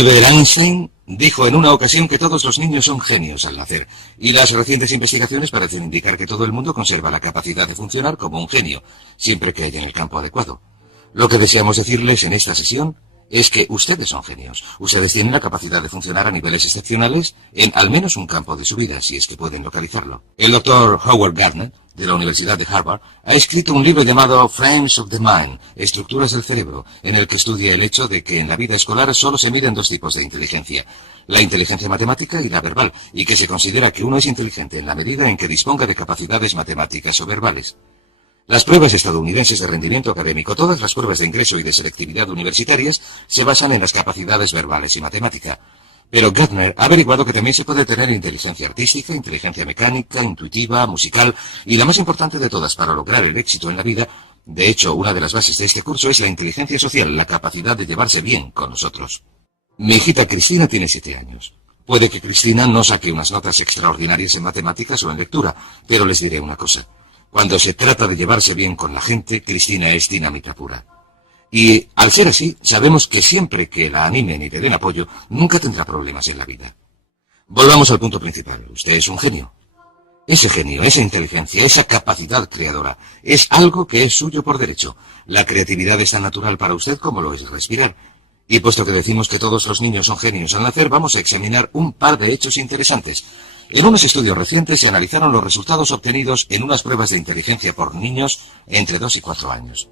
Albert Einstein dijo en una ocasión que todos los niños son genios al nacer, y las recientes investigaciones parecen indicar que todo el mundo conserva la capacidad de funcionar como un genio, siempre que haya en el campo adecuado. Lo que deseamos decirles en esta sesión es que ustedes son genios. Ustedes tienen la capacidad de funcionar a niveles excepcionales en al menos un campo de su vida, si es que pueden localizarlo. El doctor Howard Gardner, de la Universidad de Harvard, ha escrito un libro llamado Frames of the Mind, Estructuras del Cerebro, en el que estudia el hecho de que en la vida escolar solo se miden dos tipos de inteligencia, la inteligencia matemática y la verbal, y que se considera que uno es inteligente en la medida en que disponga de capacidades matemáticas o verbales. Las pruebas estadounidenses de rendimiento académico, todas las pruebas de ingreso y de selectividad universitarias, se basan en las capacidades verbales y matemática. Pero Gardner ha averiguado que también se puede tener inteligencia artística, inteligencia mecánica, intuitiva, musical, y la más importante de todas para lograr el éxito en la vida, de hecho, una de las bases de este curso es la inteligencia social, la capacidad de llevarse bien con nosotros. Mi hijita Cristina tiene 7 años. Puede que Cristina no saque unas notas extraordinarias en matemáticas o en lectura, pero les diré una cosa. Cuando se trata de llevarse bien con la gente, Cristina es dinamita pura. Y, al ser así, sabemos que siempre que la animen y le den apoyo, nunca tendrá problemas en la vida. Volvamos al punto principal. Usted es un genio. Ese genio, esa inteligencia, esa capacidad creadora, es algo que es suyo por derecho. La creatividad es tan natural para usted como lo es respirar. Y puesto que decimos que todos los niños son genios al nacer, vamos a examinar un par de hechos interesantes. En unos estudios recientes se analizaron los resultados obtenidos en unas pruebas de inteligencia por niños entre 2 y 4 años.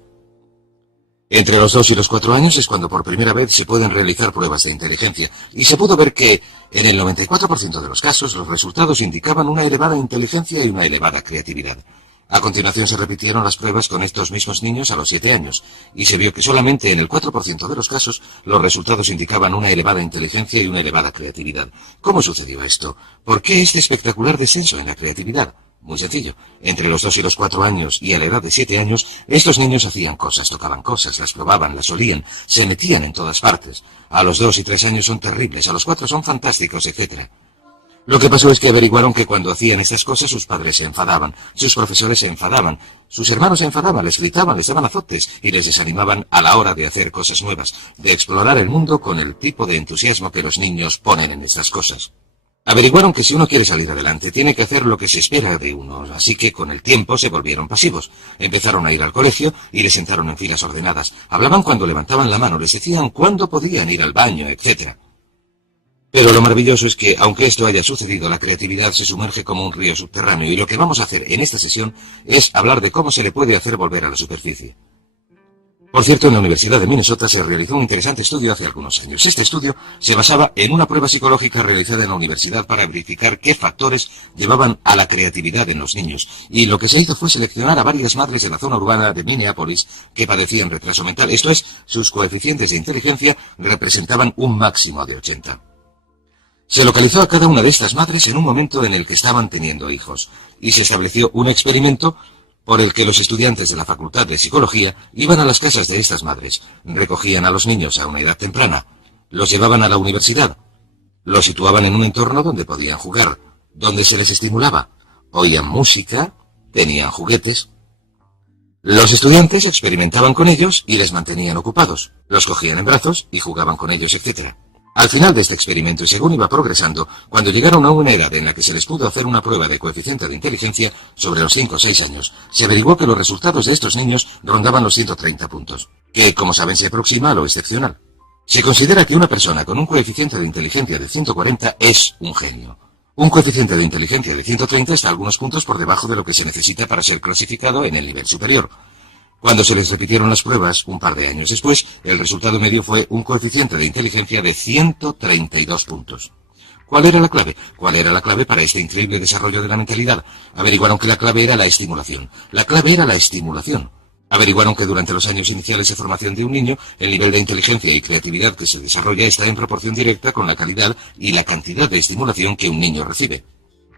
Entre los 2 y los 4 años es cuando por primera vez se pueden realizar pruebas de inteligencia, y se pudo ver que, en el 94% de los casos, los resultados indicaban una elevada inteligencia y una elevada creatividad. A continuación se repitieron las pruebas con estos mismos niños a los 7 años, y se vio que solamente en el 4% de los casos los resultados indicaban una elevada inteligencia y una elevada creatividad. ¿Cómo sucedió esto? ¿Por qué este espectacular descenso en la creatividad? Muy sencillo. Entre los 2 y los 4 años y a la edad de 7 años, estos niños hacían cosas, tocaban cosas, las probaban, las olían, se metían en todas partes. A los 2 y 3 años son terribles, a los 4 son fantásticos, etc. Lo que pasó es que averiguaron que cuando hacían esas cosas sus padres se enfadaban, sus profesores se enfadaban, sus hermanos se enfadaban, les gritaban, les daban azotes y les desanimaban a la hora de hacer cosas nuevas, de explorar el mundo con el tipo de entusiasmo que los niños ponen en estas cosas. Averiguaron que si uno quiere salir adelante tiene que hacer lo que se espera de uno, así que con el tiempo se volvieron pasivos. Empezaron a ir al colegio y les sentaron en filas ordenadas. Hablaban cuando levantaban la mano, les decían cuándo podían ir al baño, etc. Pero lo maravilloso es que, aunque esto haya sucedido, la creatividad se sumerge como un río subterráneo, y lo que vamos a hacer en esta sesión es hablar de cómo se le puede hacer volver a la superficie. Por cierto, en la Universidad de Minnesota se realizó un interesante estudio hace algunos años. Este estudio se basaba en una prueba psicológica realizada en la universidad para verificar qué factores llevaban a la creatividad en los niños, y lo que se hizo fue seleccionar a varias madres de la zona urbana de Minneapolis que padecían retraso mental, esto es, sus coeficientes de inteligencia representaban un máximo de 80. Se localizó a cada una de estas madres en un momento en el que estaban teniendo hijos, y se estableció un experimento por el que los estudiantes de la Facultad de Psicología iban a las casas de estas madres, recogían a los niños a una edad temprana, los llevaban a la universidad, los situaban en un entorno donde podían jugar, donde se les estimulaba, oían música, tenían juguetes. Los estudiantes experimentaban con ellos y les mantenían ocupados, los cogían en brazos y jugaban con ellos, etc. Al final de este experimento, y según iba progresando, cuando llegaron a una edad en la que se les pudo hacer una prueba de coeficiente de inteligencia sobre los 5 o 6 años, se averiguó que los resultados de estos niños rondaban los 130 puntos, que, como saben, se aproxima a lo excepcional. Se considera que una persona con un coeficiente de inteligencia de 140 es un genio. Un coeficiente de inteligencia de 130 está algunos puntos por debajo de lo que se necesita para ser clasificado en el nivel superior. Cuando se les repitieron las pruebas, un par de años después, el resultado medio fue un coeficiente de inteligencia de 132 puntos. ¿Cuál era la clave? ¿Cuál era la clave para este increíble desarrollo de la mentalidad? Averiguaron que la clave era la estimulación. La clave era la estimulación. Averiguaron que durante los años iniciales de formación de un niño, el nivel de inteligencia y creatividad que se desarrolla está en proporción directa con la calidad y la cantidad de estimulación que un niño recibe.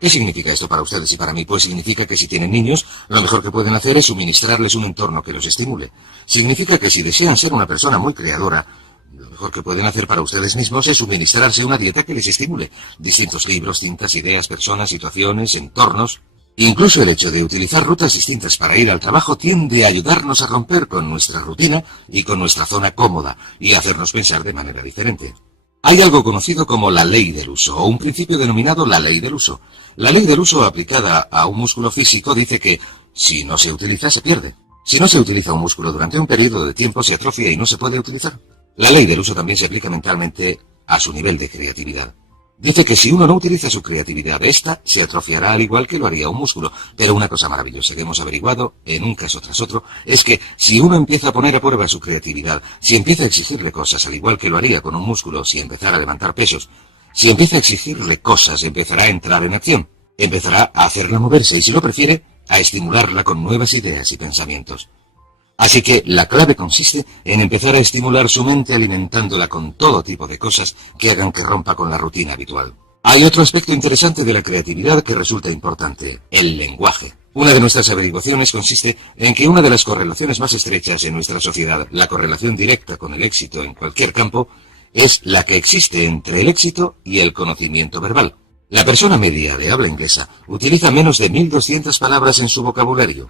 ¿Qué significa esto para ustedes y para mí? Pues significa que si tienen niños, lo mejor que pueden hacer es suministrarles un entorno que los estimule. Significa que si desean ser una persona muy creadora, lo mejor que pueden hacer para ustedes mismos es suministrarse una dieta que les estimule. Distintos libros, cintas, ideas, personas, situaciones, entornos. Incluso el hecho de utilizar rutas distintas para ir al trabajo tiende a ayudarnos a romper con nuestra rutina y con nuestra zona cómoda y a hacernos pensar de manera diferente. Hay algo conocido como la ley del uso, o un principio denominado la ley del uso. La ley del uso aplicada a un músculo físico dice que, si no se utiliza, se pierde. Si no se utiliza un músculo durante un periodo de tiempo, se atrofia y no se puede utilizar. La ley del uso también se aplica mentalmente a su nivel de creatividad. Dice que si uno no utiliza su creatividad, ésta se atrofiará al igual que lo haría un músculo. Pero una cosa maravillosa que hemos averiguado, en un caso tras otro, es que si uno empieza a poner a prueba su creatividad, si empieza a exigirle cosas al igual que lo haría con un músculo si empezara a levantar pesos, si empieza a exigirle cosas, empezará a entrar en acción, empezará a hacerla moverse y, si lo prefiere, a estimularla con nuevas ideas y pensamientos. Así que la clave consiste en empezar a estimular su mente alimentándola con todo tipo de cosas que hagan que rompa con la rutina habitual. Hay otro aspecto interesante de la creatividad que resulta importante: el lenguaje. Una de nuestras averiguaciones consiste en que una de las correlaciones más estrechas en nuestra sociedad, la correlación directa con el éxito en cualquier campo, es la que existe entre el éxito y el conocimiento verbal. La persona media de habla inglesa utiliza menos de 1.200 palabras en su vocabulario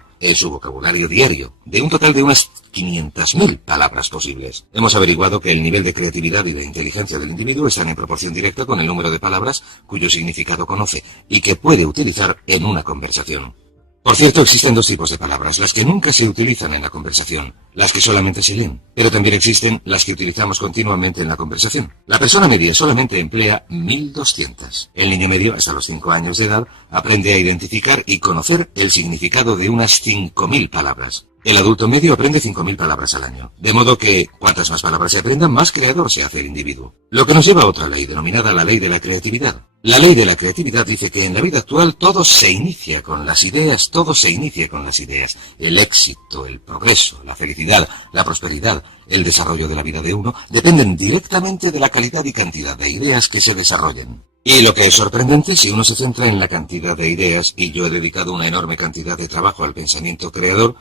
diario, de un total de unas 500.000 palabras posibles. Hemos averiguado que el nivel de creatividad y de inteligencia del individuo están en proporción directa con el número de palabras cuyo significado conoce y que puede utilizar en una conversación. Por cierto, existen dos tipos de palabras: las que nunca se utilizan en la conversación, las que solamente se leen, pero también existen las que utilizamos continuamente en la conversación. La persona media solamente emplea 1.200. El niño medio, hasta los 5 años de edad, aprende a identificar y conocer el significado de unas 5.000 palabras. El adulto medio aprende 5.000 palabras al año, de modo que cuantas más palabras se aprendan, más creador se hace el individuo. Lo que nos lleva a otra ley, denominada la ley de la creatividad. La ley de la creatividad dice que en la vida actual todo se inicia con las ideas, El éxito, el progreso, la felicidad, la prosperidad, el desarrollo de la vida de uno, dependen directamente de la calidad y cantidad de ideas que se desarrollen. Y lo que es sorprendente, si uno se centra en la cantidad de ideas, y yo he dedicado una enorme cantidad de trabajo al pensamiento creador,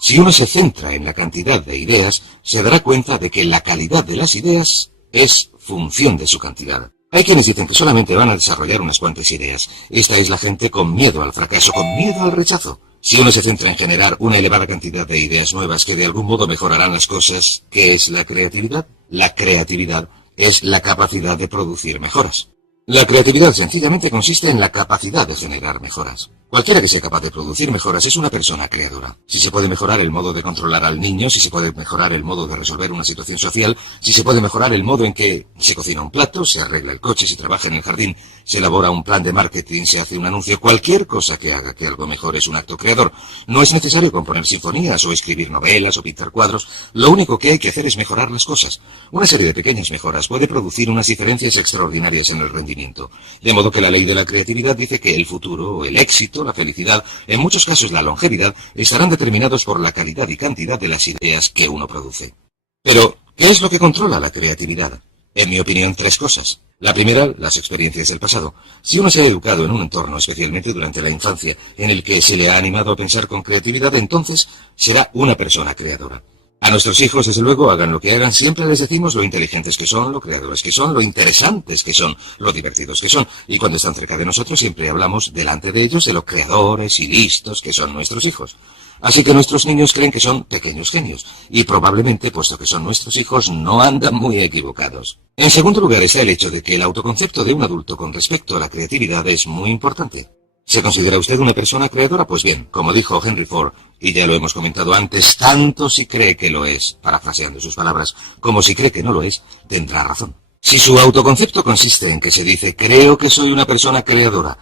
si uno se centra en la cantidad de ideas, se dará cuenta de que la calidad de las ideas es función de su cantidad. Hay quienes dicen que solamente van a desarrollar unas cuantas ideas. Esta es la gente con miedo al fracaso, con miedo al rechazo. Si uno se centra en generar una elevada cantidad de ideas nuevas que de algún modo mejorarán las cosas, ¿qué es la creatividad? La creatividad es la capacidad de producir mejoras. La creatividad sencillamente consiste en la capacidad de generar mejoras. Cualquiera que sea capaz de producir mejoras es una persona creadora. Si se puede mejorar el modo de controlar al niño, si se puede mejorar el modo de resolver una situación social, si se puede mejorar el modo en que se cocina un plato, se arregla el coche, se trabaja en el jardín, se elabora un plan de marketing, se hace un anuncio, cualquier cosa que haga que algo mejore es un acto creador. No es necesario componer sinfonías o escribir novelas o pintar cuadros. Lo único que hay que hacer es mejorar las cosas. Una serie de pequeñas mejoras puede producir unas diferencias extraordinarias en el rendimiento. De modo que la ley de la creatividad dice que el futuro, el éxito, la felicidad, en muchos casos la longevidad, estarán determinados por la calidad y cantidad de las ideas que uno produce. Pero, ¿qué es lo que controla la creatividad? En mi opinión, 3 cosas. La primera, las experiencias del pasado. Si uno se ha educado en un entorno, especialmente durante la infancia, en el que se le ha animado a pensar con creatividad, entonces será una persona creadora. A nuestros hijos, desde luego, hagan lo que hagan, siempre les decimos lo inteligentes que son, lo creadores que son, lo interesantes que son, lo divertidos que son. Y cuando están cerca de nosotros, siempre hablamos delante de ellos de lo creadores y listos que son nuestros hijos. Así que nuestros niños creen que son pequeños genios. Y probablemente, puesto que son nuestros hijos, no andan muy equivocados. En segundo lugar está el hecho de que el autoconcepto de un adulto con respecto a la creatividad es muy importante. ¿Se considera usted una persona creadora? Pues bien, como dijo Henry Ford, y ya lo hemos comentado antes, tanto si cree que lo es, parafraseando sus palabras, como si cree que no lo es, tendrá razón. Si su autoconcepto consiste en que se dice, creo que soy una persona creadora,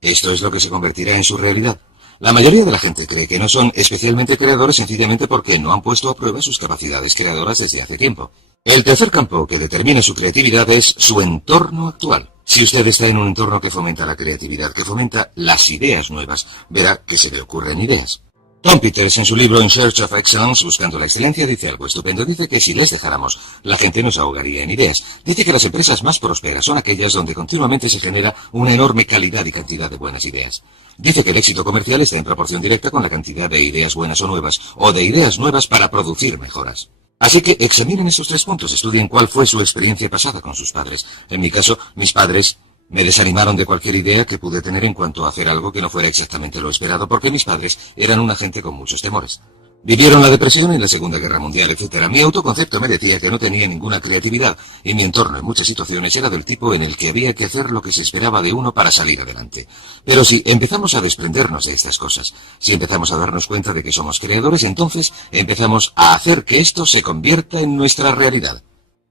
esto es lo que se convertirá en su realidad. La mayoría de la gente cree que no son especialmente creadores sencillamente porque no han puesto a prueba sus capacidades creadoras desde hace tiempo. El tercer campo que determina su creatividad es su entorno actual. Si usted está en un entorno que fomenta la creatividad, que fomenta las ideas nuevas, verá que se le ocurren ideas. Tom Peters, en su libro In Search of Excellence, Buscando la Excelencia, dice algo estupendo. Dice que si les dejáramos, la gente nos ahogaría en ideas. Dice que las empresas más prósperas son aquellas donde continuamente se genera una enorme calidad y cantidad de buenas ideas. Dice que el éxito comercial está en proporción directa con la cantidad de ideas buenas o de ideas nuevas para producir mejoras. Así que examinen estos 3 puntos, estudien cuál fue su experiencia pasada con sus padres. En mi caso, mis padres me desanimaron de cualquier idea que pude tener en cuanto a hacer algo que no fuera exactamente lo esperado, porque mis padres eran una gente con muchos temores. Vivieron la depresión y la Segunda Guerra Mundial, etc. Mi autoconcepto me decía que no tenía ninguna creatividad y mi entorno en muchas situaciones era del tipo en el que había que hacer lo que se esperaba de uno para salir adelante. Pero si empezamos a desprendernos de estas cosas, si empezamos a darnos cuenta de que somos creadores, entonces empezamos a hacer que esto se convierta en nuestra realidad.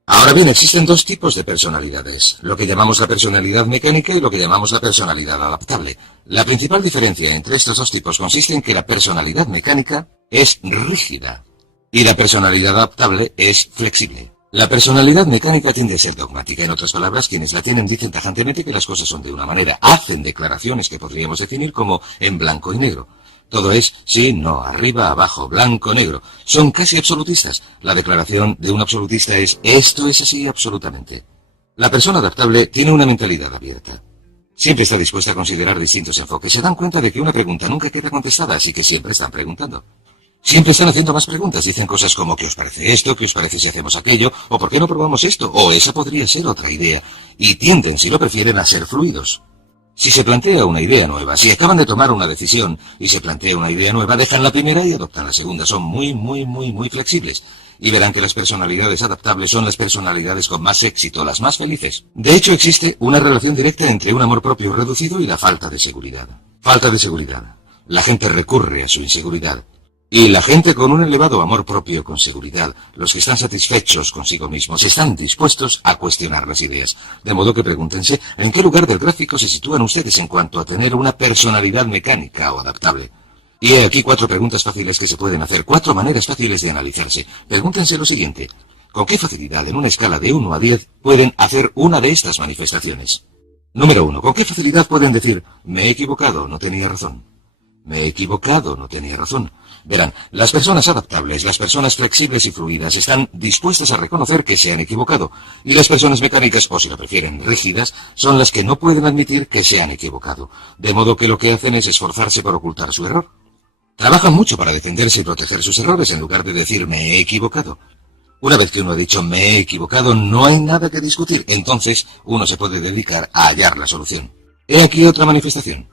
Ahora bien, existen dos tipos de personalidades, lo que llamamos la personalidad mecánica y lo que llamamos la personalidad adaptable. La principal diferencia entre estos dos tipos consiste en que la personalidad mecánica es rígida y la personalidad adaptable es flexible. La personalidad mecánica tiende a ser dogmática. En otras palabras, quienes la tienen dicen tajantemente que las cosas son de una manera, hacen declaraciones que podríamos definir como en blanco y negro. Todo es sí, no, arriba, abajo, blanco, negro. Son casi absolutistas. La declaración de un absolutista es esto es así absolutamente. La persona adaptable tiene una mentalidad abierta. Siempre está dispuesta a considerar distintos enfoques. Se dan cuenta de que una pregunta nunca queda contestada, así que siempre están preguntando. Siempre están haciendo más preguntas. Dicen cosas como ¿qué os parece esto? ¿Qué os parece si hacemos aquello? ¿O por qué no probamos esto? O esa podría ser otra idea. Y tienden, si lo prefieren, a ser fluidos. Si se plantea una idea nueva, si acaban de tomar una decisión y se plantea una idea nueva, dejan la primera y adoptan la segunda. Son muy flexibles. Y verán que las personalidades adaptables son las personalidades con más éxito, las más felices. De hecho, existe una relación directa entre un amor propio reducido y la falta de seguridad. Falta de seguridad. La gente recurre a su inseguridad. Y la gente con un elevado amor propio con seguridad, los que están satisfechos consigo mismos, están dispuestos a cuestionar las ideas. De modo que pregúntense en qué lugar del gráfico se sitúan ustedes en cuanto a tener una personalidad mecánica o adaptable. Y he aquí 4 preguntas fáciles que se pueden hacer, 4 maneras fáciles de analizarse. Pregúntense lo siguiente: ¿con qué facilidad en una escala de 1 a 10 pueden hacer una de estas manifestaciones? Número 1. ¿Con qué facilidad pueden decir me he equivocado, no tenía razón? Me he equivocado, no tenía razón. Verán, las personas adaptables, las personas flexibles y fluidas están dispuestas a reconocer que se han equivocado, y las personas mecánicas, o si lo prefieren, rígidas, son las que no pueden admitir que se han equivocado, de modo que lo que hacen es esforzarse por ocultar su error. Trabajan mucho para defenderse y proteger sus errores en lugar de decir me he equivocado. Una vez que uno ha dicho me he equivocado, no hay nada que discutir, entonces uno se puede dedicar a hallar la solución. He aquí otra manifestación.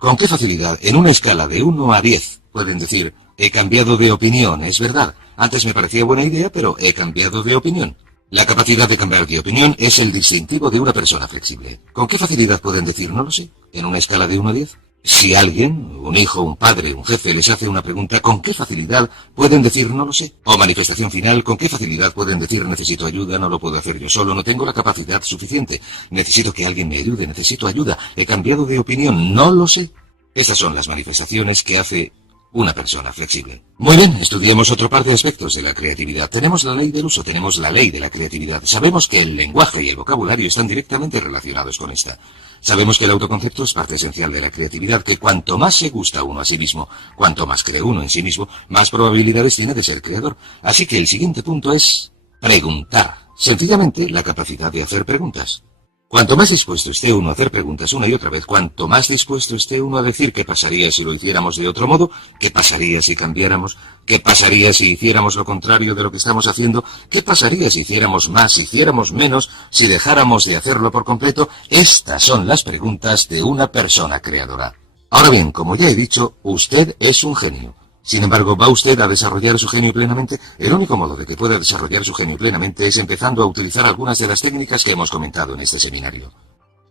¿Con qué facilidad, en una escala de 1 a 10, pueden decir he cambiado de opinión, es verdad, antes me parecía buena idea, pero he cambiado de opinión? La capacidad de cambiar de opinión es el distintivo de una persona flexible. ¿Con qué facilidad pueden decir no lo sé, en una escala de 1 a 10? Si alguien, un hijo, un padre, un jefe, les hace una pregunta, ¿con qué facilidad pueden decir no lo sé? O manifestación final, ¿con qué facilidad pueden decir necesito ayuda, no lo puedo hacer yo solo, no tengo la capacidad suficiente, necesito que alguien me ayude, necesito ayuda, he cambiado de opinión, no lo sé? Estas son las manifestaciones que hace una persona flexible. Muy bien, estudiemos otro par de aspectos de la creatividad. Tenemos la ley del uso, tenemos la ley de la creatividad. Sabemos que el lenguaje y el vocabulario están directamente relacionados con esta. Sabemos que el autoconcepto es parte esencial de la creatividad, que cuanto más se gusta uno a sí mismo, cuanto más cree uno en sí mismo, más probabilidades tiene de ser creador. Así que el siguiente punto es preguntar. Sencillamente, la capacidad de hacer preguntas. Cuanto más dispuesto esté uno a hacer preguntas una y otra vez, cuanto más dispuesto esté uno a decir qué pasaría si lo hiciéramos de otro modo, qué pasaría si cambiáramos, qué pasaría si hiciéramos lo contrario de lo que estamos haciendo, qué pasaría si hiciéramos más, si hiciéramos menos, si dejáramos de hacerlo por completo, estas son las preguntas de una persona creadora. Ahora bien, como ya he dicho, usted es un genio. Sin embargo, ¿va usted a desarrollar su genio plenamente? El único modo de que pueda desarrollar su genio plenamente es empezando a utilizar algunas de las técnicas que hemos comentado en este seminario.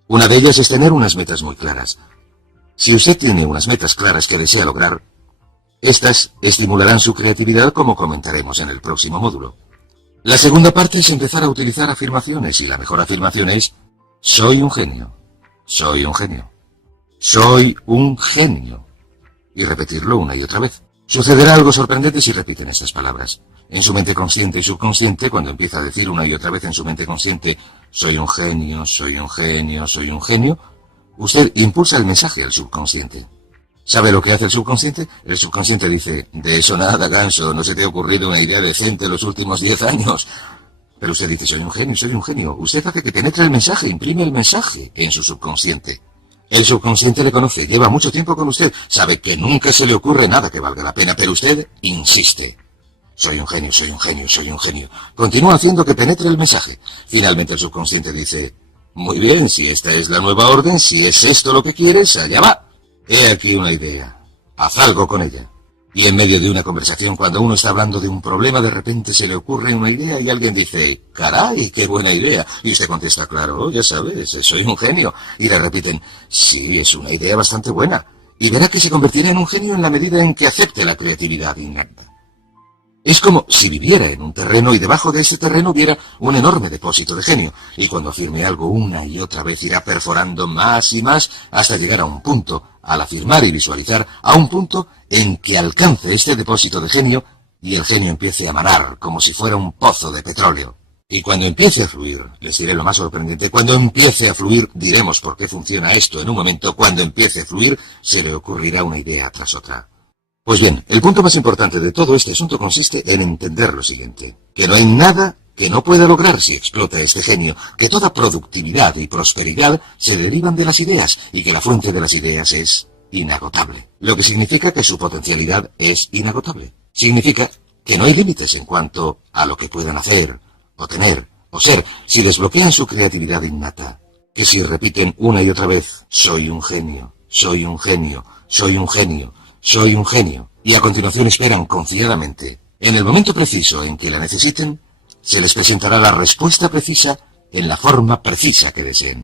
Una de ellas es tener unas metas muy claras. Si usted tiene unas metas claras que desea lograr, estas estimularán su creatividad, como comentaremos en el próximo módulo. La segunda parte es empezar a utilizar afirmaciones, y la mejor afirmación es soy un genio, soy un genio, soy un genio, y repetirlo una y otra vez. Sucederá algo sorprendente si repiten estas palabras. En su mente consciente y subconsciente, cuando empieza a decir una y otra vez en su mente consciente, soy un genio, soy un genio, soy un genio, usted impulsa el mensaje al subconsciente. ¿Sabe lo que hace el subconsciente? El subconsciente dice, de eso nada, ganso, no se te ha ocurrido una idea decente en los últimos 10 años. Pero usted dice, soy un genio, soy un genio. Usted hace que penetre el mensaje, imprime el mensaje en su subconsciente. El subconsciente le conoce, lleva mucho tiempo con usted, sabe que nunca se le ocurre nada que valga la pena, pero usted insiste. Soy un genio, soy un genio, soy un genio. Continúa haciendo que penetre el mensaje. Finalmente el subconsciente dice, muy bien, si esta es la nueva orden, si es esto lo que quieres, allá va. He aquí una idea. Haz algo con ella. Y en medio de una conversación, cuando uno está hablando de un problema, de repente se le ocurre una idea y alguien dice, caray, qué buena idea. Y usted contesta, claro, ya sabes, soy un genio. Y le repiten, sí, es una idea bastante buena. Y verá que se convertirá en un genio en la medida en que acepte la creatividad innata. Es como si viviera en un terreno y debajo de ese terreno hubiera un enorme depósito de genio. Y cuando afirme algo una y otra vez irá perforando más y más hasta llegar a un punto, al afirmar y visualizar, a un punto en que alcance este depósito de genio y el genio empiece a manar como si fuera un pozo de petróleo. Y cuando empiece a fluir, les diré lo más sorprendente, cuando empiece a fluir, diremos por qué funciona esto en un momento, cuando empiece a fluir, se le ocurrirá una idea tras otra. Pues bien, el punto más importante de todo este asunto consiste en entender lo siguiente, que no hay nada que no pueda lograr si explota este genio, que toda productividad y prosperidad se derivan de las ideas y que la fuente de las ideas es inagotable, lo que significa que su potencialidad es inagotable. Significa que no hay límites en cuanto a lo que puedan hacer, o tener, o ser, si desbloquean su creatividad innata, que si repiten una y otra vez, soy un genio, soy un genio, soy un genio, soy un genio, y a continuación esperan confiadamente. En el momento preciso en que la necesiten, se les presentará la respuesta precisa en la forma precisa que deseen.